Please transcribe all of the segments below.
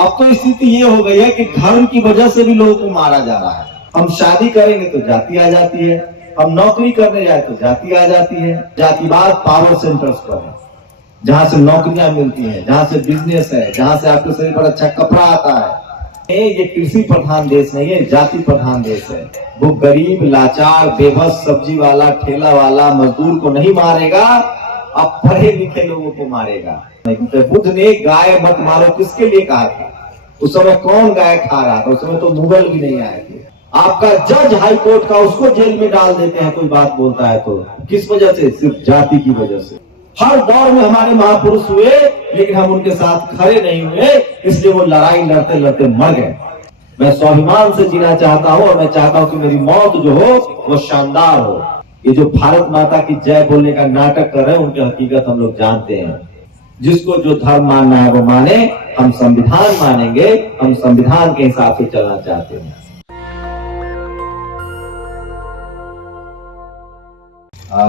अब तो स्थिति ये हो गई है कि धर्म की वजह से भी लोगों को मारा जा रहा है। हम शादी करेंगे तो जाति आ जाती है, हम नौकरी करने जाए तो जाति आ जाती है। जातिवाद पावर सेंटर्स पर है, जहां से नौकरियां मिलती हैं, जहां से बिजनेस है, जहां से आपके शरीर पर अच्छा कपड़ा आता है। ये कृषि प्रधान देश नहीं है, जाति प्रधान देश है। वो गरीब, लाचार, बेबस, सब्जी वाला, ठेला वाला, मजदूर को नहीं मारेगा, अब पढ़े लिखे लोगों को मारेगा। तो बुद्ध ने गाय मत मारो किसके लिए कहा था? उस समय कौन गाय खा रहा था? उस समय तो मुगल भी नहीं आए थे। आपका जज हाई कोर्ट का, उसको जेल में डाल देते हैं कोई बात बोलता है तो। किस वजह से? सिर्फ जाति की वजह से। हर दौर में हमारे महापुरुष हुए, लेकिन हम उनके साथ खड़े नहीं हुए, इसलिए वो लड़ाई लड़ते लड़ते मर गए। मैं स्वाभिमान से जीना चाहता हूँ और मैं चाहता हूँ कि मेरी मौत जो हो वो शानदार हो। ये जो भारत माता की जय बोलने का नाटक कर रहे हैं, उनकी हकीकत हम लोग जानते हैं। जिसको जो धर्म मानना है वो माने, हम संविधान मानेंगे, हम संविधान के हिसाब से चलना चाहते हैं।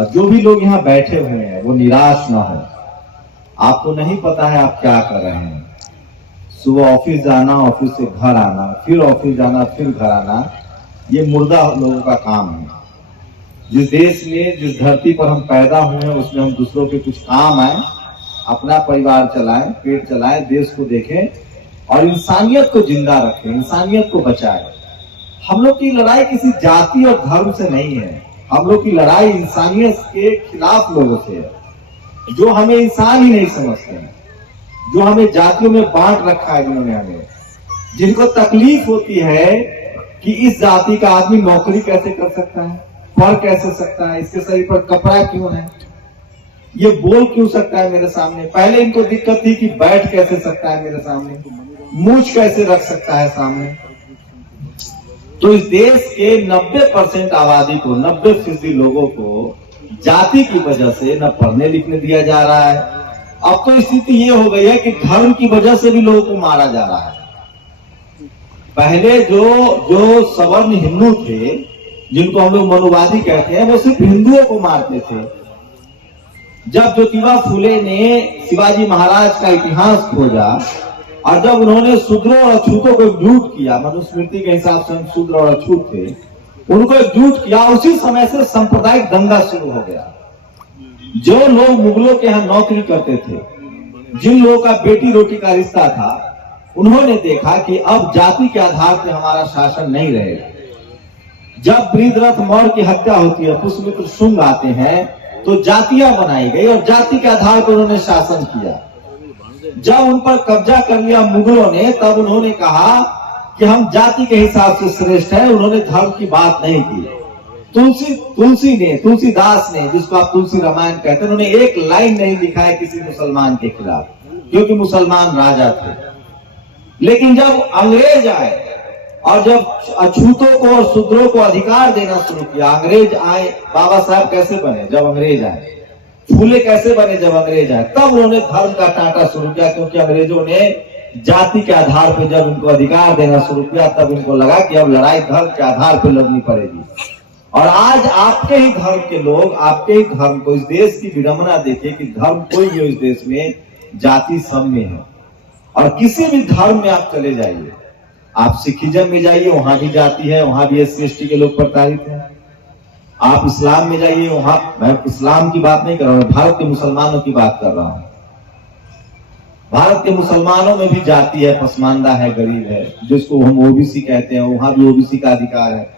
जो भी लोग यहाँ बैठे हुए हैं वो निराश ना हो। आपको नहीं पता है आप क्या कर रहे हैं। सुबह ऑफिस जाना, ऑफिस से घर आना, फिर ऑफिस जाना, फिर घर आना, ये मुर्दा लोगों का काम है। जिस देश में, जिस धरती पर हम पैदा हुए हैं, उसमें हम दूसरों के कुछ काम आए, अपना परिवार चलाएं, पेट चलाएं, देश को देखें और इंसानियत को जिंदा रखें, इंसानियत को बचाएं। हम लोग की लड़ाई किसी जाति और धर्म से नहीं है, हम लोग की लड़ाई इंसानियत के खिलाफ लोगों से है, जो हमें इंसान ही नहीं समझते हैं, जो हमें जातियों में बांट रखा है, जिन्होंने हमें, जिनको तकलीफ होती है कि इस जाति का आदमी नौकरी कैसे कर सकता है, पढ़ कैसे सकता है, इसके शरीर पर कपड़ा क्यों है, ये बोल क्यों सकता है मेरे सामने। पहले इनको दिक्कत थी कि बैठ कैसे सकता है मेरे सामने, मूछ कैसे रख सकता है सामने। तो इस देश के 90% आबादी को, 90% लोगों को जाति की वजह से न पढ़ने लिखने दिया जा रहा है। अब तो स्थिति ये हो गई है कि धर्म की वजह से भी लोगों को मारा जा रहा है। पहले जो सवर्ण हिंदू थे, जिनको हम लोग मनुवादी कहते हैं, वो सिर्फ हिंदुओं को मारते थे। जब ज्योतिबा फुले ने शिवाजी महाराज का इतिहास खोजा और जब उन्होंने शूद्रों और अछूतों को एकजुट किया, मनुस्मृति के हिसाब से हम शूद्र और अछूत थे, उनको एकजुट किया, उसी समय से सांप्रदायिक दंगा शुरू हो गया। जो लोग मुगलों के यहाँ नौकरी करते थे, जिन लोगों का बेटी रोटी का रिश्ता था, उन्होंने देखा कि अब जाति के आधार पर हमारा शासन नहीं रहेगा। जब बृहद्रथ मौर्य की हत्या होती है, पुष्यमित्र शुंग आते हैं, तो जातियां बनाई गई और जाति के आधार पर उन्होंने शासन किया। जब उन पर कब्जा कर लिया मुगलों ने, तब उन्होंने कहा कि हम जाति के हिसाब से श्रेष्ठ हैं। उन्होंने धर्म की बात नहीं की। तुलसीदास ने, जिसको आप तुलसी रामायण कहते हैं, उन्होंने एक लाइन नहीं लिखा है किसी मुसलमान के खिलाफ, क्योंकि मुसलमान राजा थे। लेकिन जब अंग्रेज आए और जब अछूतों को और शूद्रों को अधिकार देना शुरू किया, अंग्रेज आए, बाबा साहब कैसे बने जब अंग्रेज आए, फूले कैसे बने जब अंग्रेज आए, तब उन्होंने धर्म का टाटा शुरू किया। क्योंकि अंग्रेजों ने जाति के आधार पर जब इनको अधिकार देना शुरू किया, तब इनको लगा कि अब लड़ाई धर्म के आधार पर लड़नी पड़ेगी। और आज आपके ही धर्म के लोग, आपके ही धर्म को, इस देश की विडंबना देखिए कि धर्म कोई भी इस देश में, जाति सब में है। और किसी भी धर्म में आप चले जाइए, आप सिखिज्म में जाइए, वहां भी जाति है, वहां भी SC ST के लोग प्रताड़ित हैं। आप इस्लाम में जाइए, वहां, मैं इस्लाम की बात नहीं कर रहा हूं, भारत के मुसलमानों की बात कर रहा हूं। भारत के मुसलमानों में भी जाति है, पसमानदा है, गरीब है, जिसको हम OBC कहते हैं, वहां भी OBC का अधिकार है।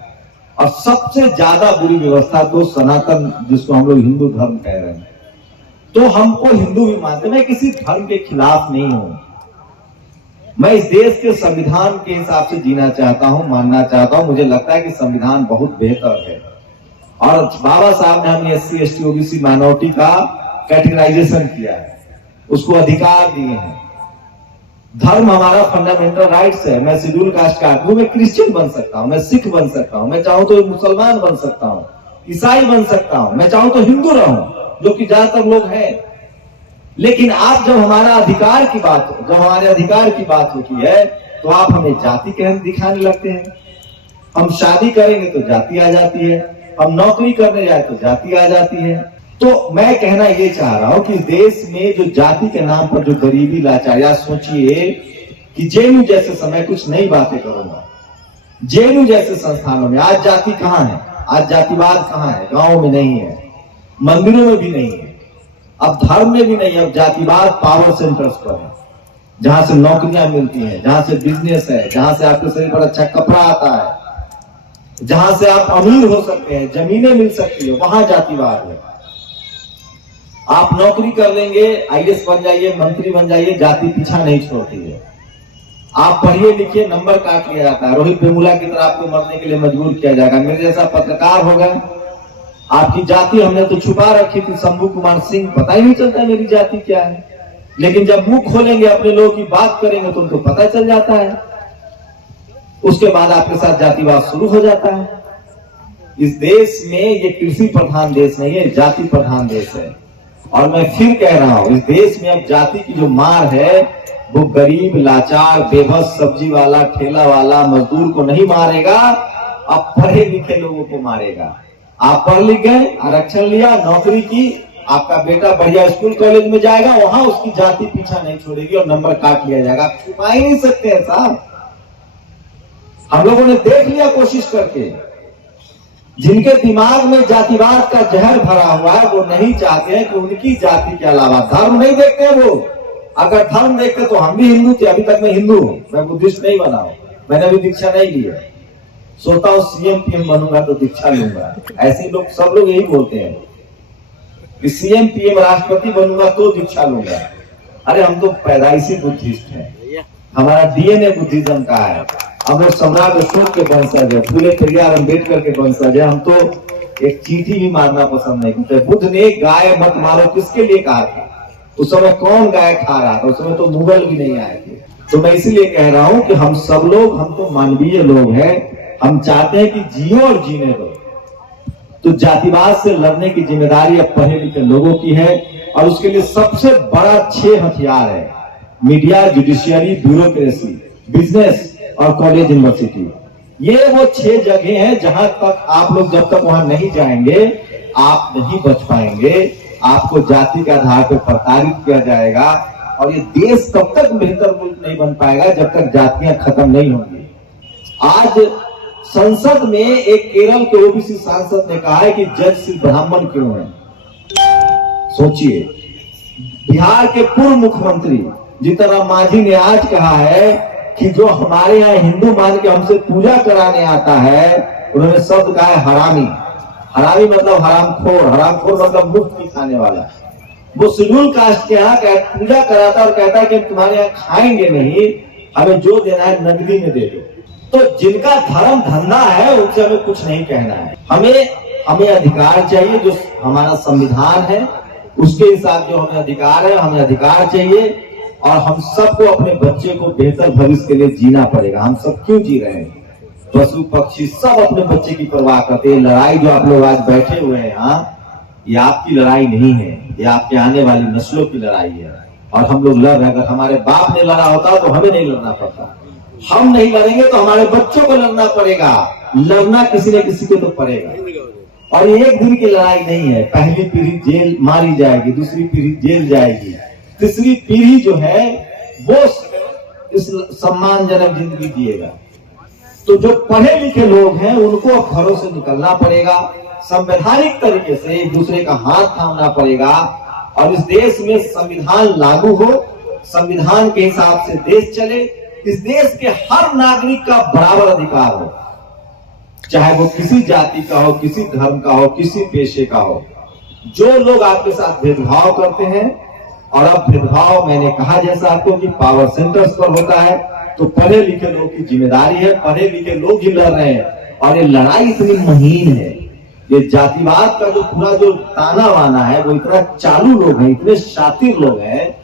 और सबसे ज्यादा बुरी व्यवस्था तो सनातन, जिसको हम लोग हिंदू धर्म कह रहे हैं। तो हमको हिंदू भी मानते, मैं किसी धर्म के खिलाफ नहीं हूं। मैं इस देश के संविधान के हिसाब से जीना चाहता हूं, मानना चाहता हूं। मुझे लगता है कि संविधान बहुत बेहतर है और बाबा साहब ने हमें SC ST OBC माइनॉरिटी का कैटेगराइजेशन किया है, उसको अधिकार दिए हैं। धर्म हमारा फंडामेंटल राइट्स है। मैं शेड्यूल कास्ट का आदमी, मैं क्रिश्चियन बन सकता हूं, मैं सिख बन सकता हूं, मैं चाहूं तो मुसलमान बन सकता हूं, ईसाई बन सकता हूं, मैं चाहूं तो हिंदू रहूं, जो कि ज्यादातर लोग हैं। लेकिन आप जब हमारा अधिकार की बात, जब हमारे अधिकार की बात होती है, तो आप हमें जाति के दिखाने लगते हैं। हम शादी करेंगे तो जाति आ जाती है, हम नौकरी करने जाए तो जाति आ जाती है। तो मैं कहना ये चाह रहा हूं कि देश में जो जाति के नाम पर जो गरीबी, लाचारी, सोचिए कि जेएनयू जैसे समय कुछ नई बातें करूंगा। जेएनयू जैसे संस्थानों में आज जाति कहां है, आज जातिवाद कहां है? गांवों में नहीं है, मंदिरों में भी नहीं है, अब धर्म में भी नहीं है। अब जातिवाद पावर सेंटर्स पर है, जहां से नौकरियां मिलती हैं, जहां से बिजनेस है, जहां से आपके शरीर पर अच्छा कपड़ा आता है, जहां से आप अमीर हो सकते हैं, जमीनें मिल सकती है, वहां जातिवाद है। आप नौकरी कर लेंगे, आईएएस बन जाइए, मंत्री बन जाइए, जाति पीछा नहीं छोड़ती है। आप पढ़िए लिखिए, नंबर काट लिया जाता है, रोहित वेमुला की तरह आपको मरने के लिए मजबूर किया जाएगा। मेरे जैसा पत्रकार हो गए, आपकी जाति हमने तो छुपा रखी थी, शंभू कुमार सिंह, पता ही नहीं चलता मेरी जाति क्या है, लेकिन जब मुंह खोलेंगे, अपने लोगों की बात करेंगे तो उनको पता चल जाता है। उसके बाद आपके साथ जातिवाद शुरू हो जाता है। इस देश में ये कृषि प्रधान देश नहीं है, जाति प्रधान देश है। और मैं फिर कह रहा हूं, इस देश में अब जाति की जो मार है वो गरीब, लाचार, बेबस, सब्जी वाला, ठेला वाला, मजदूर को नहीं मारेगा, अब पढ़े लिखे लोगों को मारेगा। आप पढ़ लिख गए, आरक्षण लिया, नौकरी की, आपका बेटा बढ़िया स्कूल कॉलेज में जाएगा, वहां उसकी जाति पीछा नहीं छोड़ेगी और नंबर काट लिया जाएगा। आप छुपा ही नहीं सकते हैं साहब। हम लोगों ने देख लिया कोशिश करके, जिनके दिमाग में जातिवाद का जहर भरा हुआ है वो नहीं चाहते हैं कि उनकी जाति के अलावा धर्म नहीं देखते हैं। वो अगर धर्म देखते तो हम भी हिंदू थे, अभी तक मैं हिंदू हूं, मैं बुद्धिस्ट नहीं बना हूं, मैंने अभी दीक्षा नहीं ली है। सोचता हूं सीएम पीएम बनूंगा तो दीक्षा लूंगा। ऐसे लोग, सब लोग यही बोलते हैं कि सीएम पीएम राष्ट्रपति बनूंगा तो दीक्षा लूंगा। अरे हम तो पैदाइशी बुद्धिस्ट हैं, हमारा डीएनए बुद्धिज्म का है। हम लोग सम्राट अशोक के वंशज है, फूले पेरियार अम्बेडकर के वंशज है। हम तो एक चींटी भी मारना पसंद नहीं करते। बुद्ध ने गाय मत मारो किसके लिए कहा था? उस समय कौन गाय खा रहा था? उस समय तो मुगल भी नहीं आए थे। तो मैं इसीलिए कह रहा हूं कि हम सब लोग, हम तो मानवीय लोग हैं, हम चाहते हैं कि जियो और जीने दो। तो जातिवाद से लड़ने की जिम्मेदारी अब पढ़े लिखे लोगों की है, और उसके लिए सबसे बड़ा 6 हथियार है: मीडिया, जुडिशियरी, ब्यूरोक्रेसी, बिजनेस और कॉलेज, यूनिवर्सिटी। ये वो 6 जगह हैं जहां तक आप लोग जब तक वहां नहीं जाएंगे आप नहीं बच पाएंगे। आपको जाति के आधार पर प्रताड़ित किया जाएगा, और ये देश तब तक बेहतर मुल्क नहीं बन पाएगा जब तक जातियां खत्म नहीं होंगी। आज संसद में एक केरल के ओबीसी सांसद ने कहा है कि जज सिर्फ ब्राह्मण क्यों है। सोचिए, बिहार के पूर्व मुख्यमंत्री जीतन मांझी ने आज कहा है कि जो हमारे यहाँ हिंदू मान के हमसे पूजा कराने आता है, उन्होंने शब्द कहा है हरामी। हरामी मतलब हरामखोर, हरामखोर मतलब मुफ्त की खाने वाला। वो शेड्यूल कास्ट के यहाँ पूजा कराता और कहता है कि तुम्हारे यहाँ खाएंगे नहीं, हमें जो देना है नकदी में दे दो। तो जिनका धर्म धंधा है उनसे हमें कुछ नहीं कहना है। हमें अधिकार चाहिए, जो हमारा संविधान है उसके हिसाब जो हमें अधिकार है, हमें अधिकार चाहिए। और हम सबको अपने बच्चे को बेहतर भविष्य के लिए जीना पड़ेगा। हम सब क्यों जी रहे हैं? पशु पक्षी सब अपने बच्चे की परवाह करते हैं। लड़ाई जो आप लोग आज बैठे हुए हैं यहाँ, ये आपकी लड़ाई नहीं है, ये आपके आने वाली नस्लों की लड़ाई है। और हम लोग लड़ रहे हैं। अगर हमारे बाप ने लड़ा होता तो हमें नहीं लड़ना पड़ता। हम नहीं लड़ेंगे तो हमारे बच्चों को लड़ना पड़ेगा। लड़ना किसी न किसी को तो पड़ेगा। और ये एक दिन की लड़ाई नहीं है। पहली पीढ़ी जेल मारी जाएगी, दूसरी पीढ़ी जेल जाएगी, तीसरी पीढ़ी जो है वो इस सम्मानजनक जिंदगी जिएगा। तो जो पढ़े लिखे लोग हैं उनको अब घरों से निकलना पड़ेगा, संवैधानिक तरीके से एक दूसरे का हाथ थामना पड़ेगा, और इस देश में संविधान लागू हो, संविधान के हिसाब से देश चले। इस देश के हर नागरिक का बराबर अधिकार हो, चाहे वो किसी जाति का हो, किसी धर्म का हो, किसी पेशे का हो। जो लोग आपके साथ भेदभाव करते हैं, और अब भेदभाव मैंने कहा जैसा आपको कि पावर सेंटर्स पर होता है, तो पढ़े लिखे लोग की जिम्मेदारी है। पढ़े लिखे लोग ही लड़ रहे हैं, और ये लड़ाई इतनी महीन है। ये जातिवाद का जो पूरा जो ताना वाना है वो इतना चालू लोग हैं, इतने शातिर लोग हैं,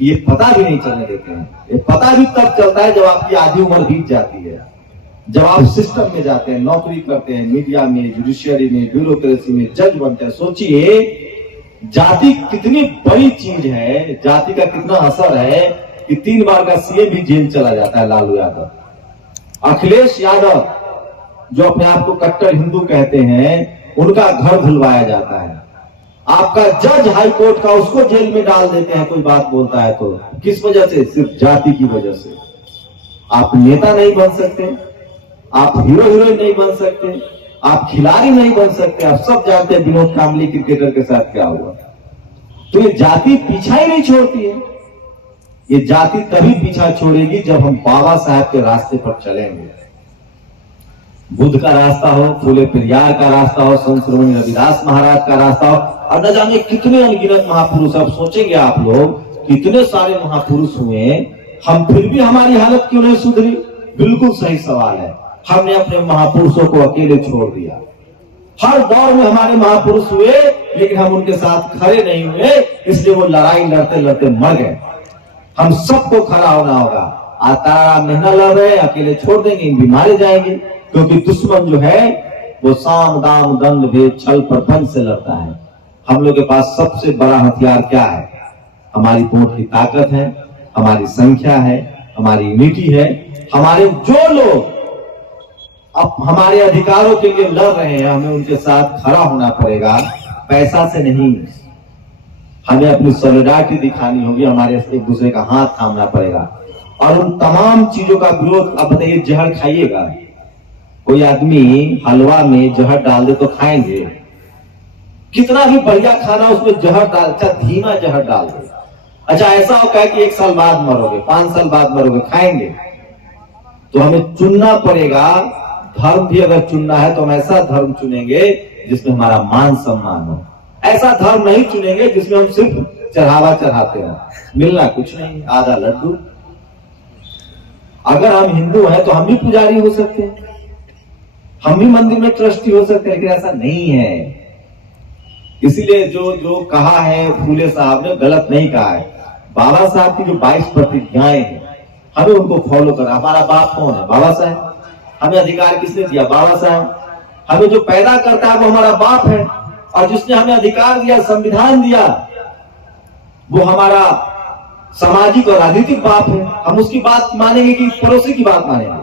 ये पता भी नहीं चलने देते हैं। ये पता भी तब चलता है जब आपकी आधी उम्र बीत जाती है, जब आप सिस्टम में जाते हैं, नौकरी करते हैं, मीडिया में, जुडिशियरी में, ब्यूरोक्रेसी में जज बनते हैं। सोचिए जाति कितनी बड़ी चीज है, जाति का कितना असर है कि 3 बार का सीएम भी जेल चला जाता है। लालू यादव, अखिलेश यादव जो अपने आप को कट्टर हिंदू कहते हैं, उनका घर धुलवाया जाता है। आपका जज हाई कोर्ट का, उसको जेल में डाल देते हैं कोई बात बोलता है तो। किस वजह से? सिर्फ जाति की वजह से। आप नेता नहीं बन सकते, आप हीरो हीरोइन नहीं बन सकते, आप खिलाड़ी नहीं बन सकते। आप सब जानते हैं विनोद कांबली क्रिकेटर के साथ क्या हुआ। तो ये जाति पीछा ही नहीं छोड़ती है। ये जाति तभी पीछा छोड़ेगी जब हम बाबा साहब के रास्ते पर चलेंगे। बुद्ध का रास्ता हो, फूले पेरियार का रास्ता हो, संत श्रोमणी रविदास महाराज का रास्ता हो, और न जाने कितने अनगिनत महापुरुष। अब सोचेंगे आप लोग, कितने सारे महापुरुष हुए, हम फिर भी हमारी हालत क्यों नहीं सुधरी? बिल्कुल सही सवाल है। हमने अपने महापुरुषों को अकेले छोड़ दिया। हर दौर में हमारे महापुरुष हुए, लेकिन हम उनके साथ खड़े नहीं हुए, इसलिए वो लड़ाई लड़ते लड़ते मर गए। हम सबको खड़ा होना होगा। आज तारा महीना लड़ रहे, अकेले छोड़ देंगे, इन बीमारे जाएंगे, क्योंकि दुश्मन जो है वो साम दाम दंड भेद छल प्रपंच से लड़ता है। हम लोग के पास सबसे बड़ा हथियार क्या है? हमारी वोट की ताकत है, हमारी संख्या है, हमारी यूनिटी है। हमारे जो लोग अब हमारे अधिकारों के लिए लड़ रहे हैं, हमें उनके साथ खड़ा होना पड़ेगा, पैसा से नहीं। हमें अपनी सॉलिडारिटी दिखानी होगी, हमारे एक दूसरे का हाथ थामना पड़ेगा, और उन तमाम चीजों का विरोध। अब बताइए, जहर खाइएगा? कोई आदमी हलवा में जहर डाल दे तो खाएंगे? कितना भी बढ़िया खाना उसमें जहर डाल, अच्छा धीमा जहर डाल दे, अच्छा ऐसा होगा कि 1 साल बाद मरोगे, 5 साल बाद मरोगे, खाएंगे? तो हमें चुनना पड़ेगा। धर्म भी अगर चुनना है तो हम ऐसा धर्म चुनेंगे जिसमें हमारा मान सम्मान हो। ऐसा धर्म नहीं चुनेंगे जिसमें हम सिर्फ चढ़ावा चढ़ाते हैं, मिलना कुछ नहीं, आधा लड्डू। अगर हम हिंदू हैं तो हम भी पुजारी हो सकते हैं, हम भी मंदिर में ट्रस्टी हो सकते हैं, लेकिन ऐसा नहीं है। इसलिए जो कहा है फूले साहब ने, गलत नहीं कहा है। बाबा साहब की जो 22 प्रतिज्ञाएं हैं, हमें उनको फॉलो करना। हमारा बाप कौन है? बाबा साहब। हमें अधिकार किसने दिया? बाबा साहब। हमें जो पैदा करता है वो हमारा बाप है, और जिसने हमें अधिकार दिया, संविधान दिया, वो हमारा सामाजिक और राजनीतिक बाप है। हम उसकी बात मानेंगे कि पड़ोसी की बात मानेंगे?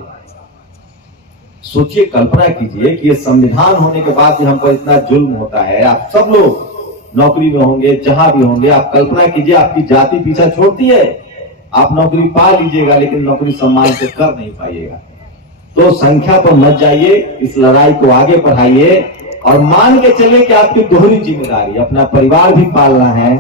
सोचिए, कल्पना कीजिए कि ये संविधान होने के बाद भी हम पर इतना जुल्म होता है। आप सब लोग नौकरी में होंगे, जहां भी होंगे, आप कल्पना कीजिए, आपकी जाति पीछा छोड़ती है। आप नौकरी पा लीजिएगा, लेकिन नौकरी सम्मान से कर नहीं पाइएगा। तो संख्या पर मत जाइए, इस लड़ाई को आगे बढ़ाइए, और मान के चलिए कि आपकी दोहरी जिम्मेदारी, अपना परिवार भी पालना है,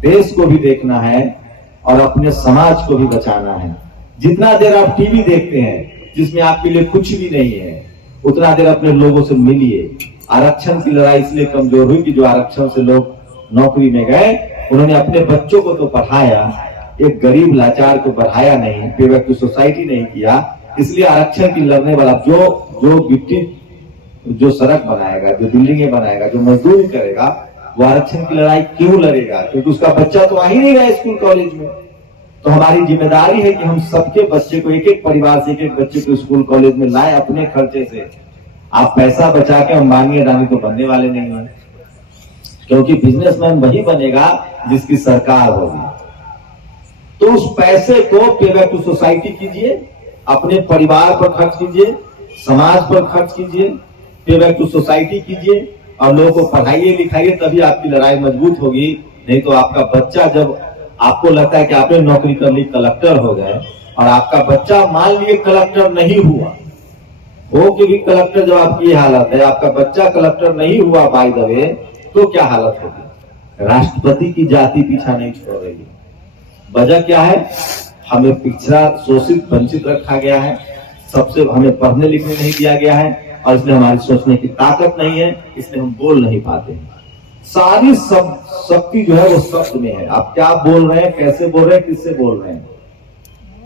देश को भी देखना है, और अपने समाज को भी बचाना है। जितना देर आप टीवी देखते हैं जिसमें आपके लिए कुछ भी नहीं है, उतना देर अपने लोगों से मिलिए। आरक्षण की लड़ाई इसलिए कमजोर हुई कि जो आरक्षण से लोग नौकरी में गए, उन्होंने अपने बच्चों को तो पढ़ाया, एक गरीब लाचार को बढ़ाया नहीं, पे बैक टू सोसाइटी नहीं किया। इसलिए आरक्षण की लड़ने वाला जो गिट्टी, जो सड़क बनाएगा, जो बिल्डिंगें बनाएगा, जो मजदूरी करेगा, वो आरक्षण की लड़ाई क्यों लड़ेगा? क्योंकि उसका बच्चा तो आ ही नहीं रहा स्कूल कॉलेज में। तो हमारी जिम्मेदारी है कि हम सबके बच्चे को, एक एक परिवार से एक एक बच्चे को स्कूल कॉलेज में लाए अपने खर्चे से। आप पैसा बचा के अंबानी अडानी तो बनने वाले नहीं है, क्योंकि बिजनेसमैन वही बनेगा जिसकी सरकार होगी। तो उस पैसे को पे बैक टू सोसाइटी कीजिए, अपने परिवार पर खर्च कीजिए, समाज पर खर्च कीजिए, पे बैक टू सोसाइटी कीजिए, और लोगों को पढ़ाइए लिखाइए, तभी आपकी लड़ाई मजबूत होगी। नहीं तो आपका बच्चा, जब आपको लगता है कि आपने नौकरी कर ली, कलेक्टर हो गए, और आपका बच्चा मान लिए कलेक्टर नहीं हुआ, हो कि भी कलेक्टर, जब आपकी ये हालत है, आपका बच्चा कलेक्टर नहीं हुआ बाय द वे, तो क्या हालत होगी? राष्ट्रपति की जाति पीछा नहीं छोड़ रही है। वजह क्या है? हमें पिछड़ा, शोषित, वंचित रखा गया है, सबसे हमें पढ़ने लिखने नहीं दिया गया है, और इसलिए हमारी सोचने की ताकत नहीं है, इसलिए हम बोल नहीं पाते हैं। सारी शक्ति जो है वो शब्द में है। आप क्या बोल रहे हैं, कैसे बोल रहे हैं, किससे बोल रहे हैं?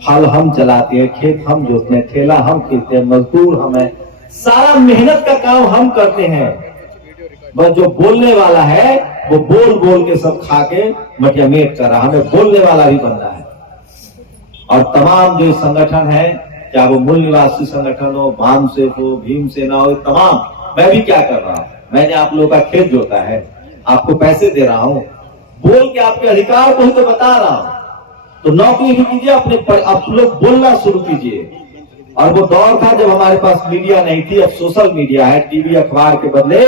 हल हम चलाते हैं, खेत हम जोतते हैं, ठेला हम खींचते हैं, मजदूर हम हैं, सारा मेहनत का काम हम करते हैं। बस जो बोलने वाला है वो बोल बोल के सब खा के मटिया मेट कर रहा। हमें बोलने वाला भी बनना है। और तमाम जो संगठन है, चाहे वो मूल निवासी संगठन हो, वामसेफ हो, भीम सेना हो, तमाम, मैं भी क्या कर रहा हूं? मैंने आप लोगों का खेत जोता है, आपको पैसे दे रहा हूं, बोल के आपके अधिकार को ही तो बता रहा हूं। तो नौकरी भी कीजिए, आप लोग बोलना शुरू कीजिए। और वो दौर था जब हमारे पास मीडिया नहीं थी, अब सोशल मीडिया है। टीवी अखबार के बदले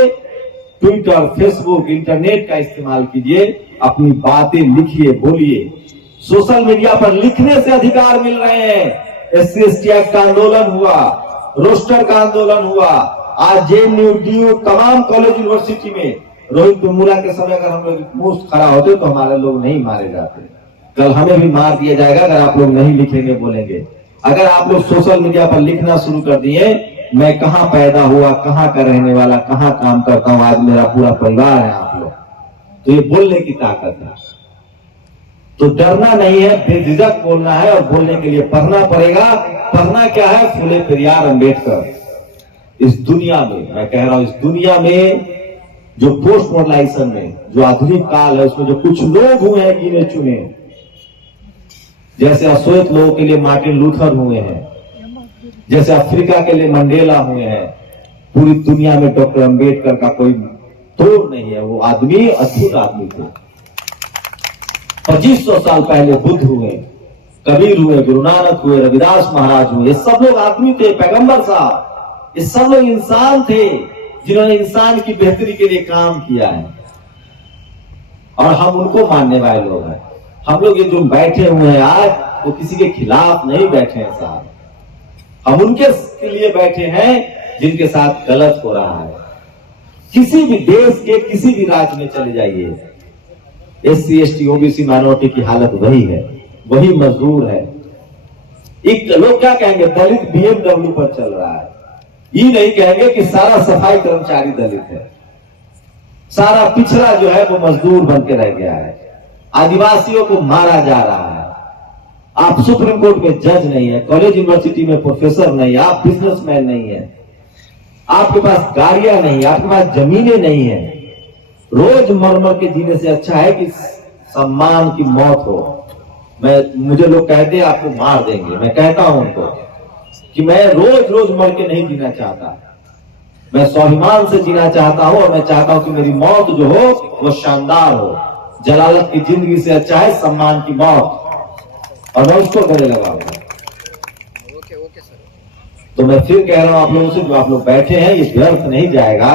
ट्विटर, फेसबुक, इंटरनेट का इस्तेमाल कीजिए, अपनी बातें लिखिए, बोलिए। सोशल मीडिया पर लिखने से अधिकार मिल रहे हैं, SC ST एक्ट का आंदोलन हुआ, रोस्टर का आंदोलन हुआ। आज JNU DU तमाम कॉलेज यूनिवर्सिटी में रोहित वेमुला के समय अगर हम लोग मुफ्त खड़ा होते तो हमारे लोग नहीं मारे जाते। कल हमें भी मार दिया जाएगा अगर आप लोग नहीं लिखेंगे, बोलेंगे। अगर आप लोग सोशल मीडिया पर लिखना शुरू कर दिए, मैं कहां पैदा हुआ, कहां का रहने वाला, कहां काम करता हूं, आज मेरा पूरा परिवार है आप लोग, तो ये बोलने की ताकत है। तो डरना नहीं है, बेझिझक बोलना है और बोलने के लिए पढ़ना पड़ेगा। पढ़ना क्या है? फूले पेरियार अम्बेडकर। इस दुनिया में, मैं कह रहा हूं, इस दुनिया में जो पोस्ट मॉडर्नाइजेशन में जो आधुनिक काल है उसमें जो कुछ लोग हुए हैं गिने चुने, जैसे अश्वेत लोगों के लिए मार्टिन लूथर हुए हैं, जैसे अफ्रीका के लिए मंडेला हुए हैं, पूरी दुनिया में डॉक्टर अंबेडकर का कोई तोड़ नहीं है। वो आदमी अद्भुत आदमी थे। 2500 साल पहले बुद्ध हुए, कबीर हुए, गुरु नानक हुए, रविदास महाराज हुए, ये सब लोग आदमी थे। पैगंबर साहब, ये सब लोग इंसान थे जिन्होंने इंसान की बेहतरी के लिए काम किया है, और हम उनको मानने वाले लोग हैं। हम लोग ये जो बैठे हुए हैं आज, वो किसी के खिलाफ नहीं बैठे हैं साहब, हम उनके लिए बैठे हैं जिनके साथ गलत हो रहा है। किसी भी देश के किसी भी राज्य में चले जाइए, SC ST OBC माइनॉरिटी की हालत वही है, वही मजदूर है। एक लोग क्या कहेंगे? दलित BMW पर चल रहा है। ये नहीं कहेंगे कि सारा सफाई कर्मचारी दलित है, सारा पिछड़ा जो है वो मजदूर बन के रह गया है, आदिवासियों को मारा जा रहा है। आप सुप्रीम कोर्ट में जज नहीं है, कॉलेज यूनिवर्सिटी में प्रोफेसर नहीं है, आप बिजनेसमैन नहीं है, आपके पास गाड़ियां नहीं है, आपके पास जमीनें नहीं है। रोज मर मर के जीने से अच्छा है कि सम्मान की मौत हो। मुझे लोग कहते हैं आपको मार देंगे, मैं कहता हूं उनको कि मैं रोज रोज मर के नहीं जीना चाहता, मैं स्वाभिमान से जीना चाहता हूं, और मैं चाहता हूं कि मेरी मौत जो हो वो शानदार हो। जलालत की जिंदगी से अच्छा है सम्मान की मौत, और मैं उसको गले लगाऊंगा। तो मैं फिर कह रहा हूं आप लोगों से, जो आप लोग बैठे हैं ये व्यर्थ नहीं जाएगा,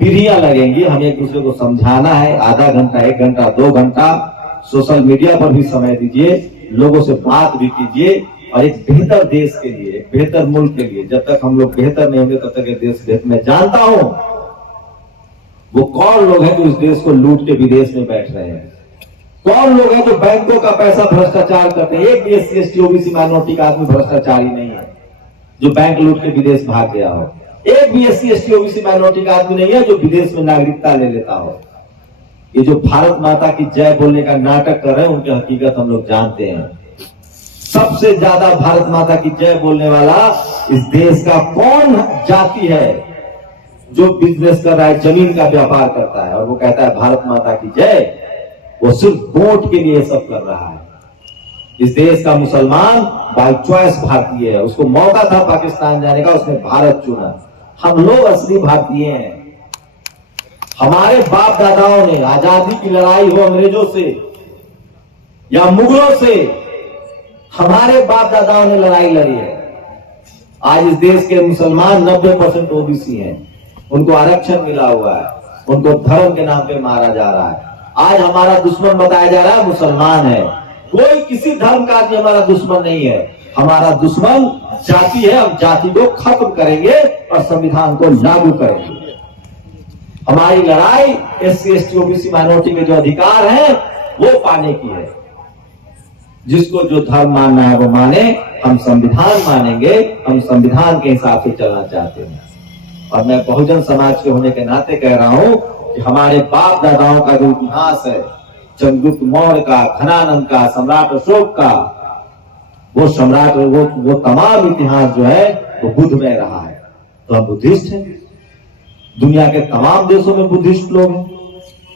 पीढ़ियां लगेंगी। हमें एक दूसरे को समझाना है, आधा घंटा, 1 घंटा, 2 घंटा सोशल मीडिया पर भी समय दीजिए, लोगों से बात भी कीजिए, और एक बेहतर देश के लिए, एक बेहतर मुल्क के लिए। जब तक हम लोग बेहतर नहीं होंगे तब तक ये देश बेहतर। मैं जानता हूं वो कौन लोग हैं जो इस देश को लूट के विदेश में बैठ रहे हैं, कौन लोग हैं जो बैंकों का पैसा भ्रष्टाचार करते हैं। एक भी SC ST OBC माइनॉरिटी का आदमी भ्रष्टाचारी नहीं है जो बैंक लूट के विदेश भाग गया हो। एक भी SC ST OBC माइनॉरिटी का आदमी नहीं है जो विदेश में नागरिकता ले लेता हो। ये जो भारत माता की जय बोलने का नाटक कर रहे हैं, उनकी हकीकत हम लोग जानते हैं। सबसे ज्यादा भारत माता की जय बोलने वाला इस देश का कौन जाति है जो बिजनेस कर रहा है, जमीन का व्यापार करता है, और वो कहता है भारत माता की जय। वो सिर्फ वोट के लिए सब कर रहा है। इस देश का मुसलमान बाय चॉइस भारतीय है, उसको मौका था पाकिस्तान जाने का, उसने भारत चुना। हम लोग असली भारतीय हैं। हमारे बाप दादाओं ने, आजादी की लड़ाई हो अंग्रेजों से या मुगलों से, हमारे बाप दादाओं ने लड़ाई लड़ी है। आज इस देश के मुसलमान 90% OBC हैं, उनको आरक्षण मिला हुआ है, उनको धर्म के नाम पे मारा जा रहा है। आज हमारा दुश्मन बताया जा रहा है मुसलमान है। कोई किसी धर्म का आदमी हमारा दुश्मन नहीं है, हमारा दुश्मन जाति है। हम जाति को खत्म करेंगे और संविधान को लागू करेंगे। हमारी लड़ाई SC ST OBC माइनॉरिटी के जो अधिकार हैं वो पाने की है। जिसको जो धर्म मानना है वो माने, हम संविधान मानेंगे, हम संविधान के हिसाब से चलना चाहते हैं। और मैं बहुजन समाज के होने के नाते कह रहा हूं कि हमारे बाप दादाओं का जो इतिहास है, चंद्रगुप्त मौर्य का, घनानंद का, सम्राट अशोक का, वो सम्राट वो तमाम इतिहास जो है वो बुद्ध में रहा है। तो हम बुद्धिस्ट हैं। दुनिया के तमाम देशों में बुद्धिस्ट लोग हैं।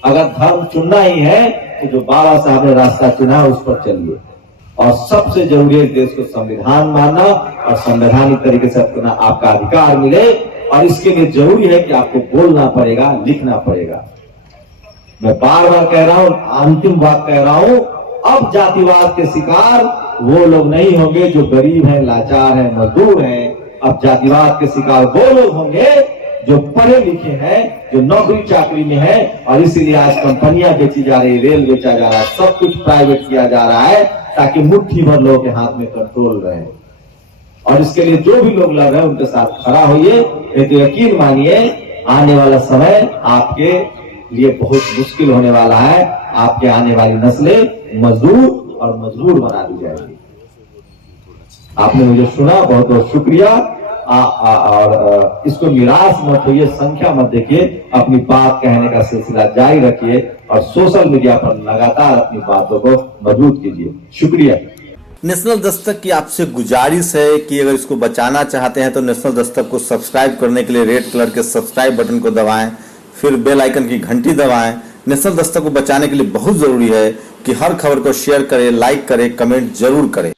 अगर धर्म चुनना ही है तो जो बाबा साहब ने रास्ता चुना है उस पर चलिए। और सबसे जरूरी है देश को संविधान मानना और संवैधानिक तरीके से अपना आपका अधिकार मिले। और इसके लिए जरूरी है कि आपको बोलना पड़ेगा, लिखना पड़ेगा। मैं बार बार कह रहा हूं, अंतिम बात कह रहा हूं, अब जातिवाद के शिकार वो लोग नहीं होंगे जो गरीब हैं, लाचार हैं, मजदूर हैं। अब जातिवाद के शिकार वो लोग होंगे जो पढ़े लिखे हैं, जो नौकरी चाकरी में हैं। और इसीलिए आज कंपनियां बेची जा रही, रेल बेचा जा रहा है, सब कुछ प्राइवेट किया जा रहा है ताकि मुट्ठी भर लोगों के हाथ में कंट्रोल रहे। और इसके लिए जो भी लोग लड़ रहे हैं उनके साथ खड़ा होइए। तो यकीन मानिए आने वाला समय आपके लिए बहुत मुश्किल होने वाला है। आपके आने वाली नस्लें मजदूर और मजबूर बना दी जाएगी। आपने मुझे सुना, बहुत बहुत शुक्रिया। और इसको निराश मत होइए, संख्या मत देखिए, अपनी बात कहने का सिलसिला जारी रखिए और सोशल मीडिया पर लगातार अपनी बातों को मजबूत कीजिए। शुक्रिया। नेशनल दस्तक की आपसे गुजारिश है कि अगर इसको बचाना चाहते हैं तो नेशनल दस्तक को सब्सक्राइब करने के लिए रेड कलर के सब्सक्राइब बटन को दबाएं, फिर बेल आइकन की घंटी दबाएं। नेशनल दस्तक को बचाने के लिए बहुत जरूरी है कि हर खबर को शेयर करें, लाइक करें, कमेंट जरूर करें।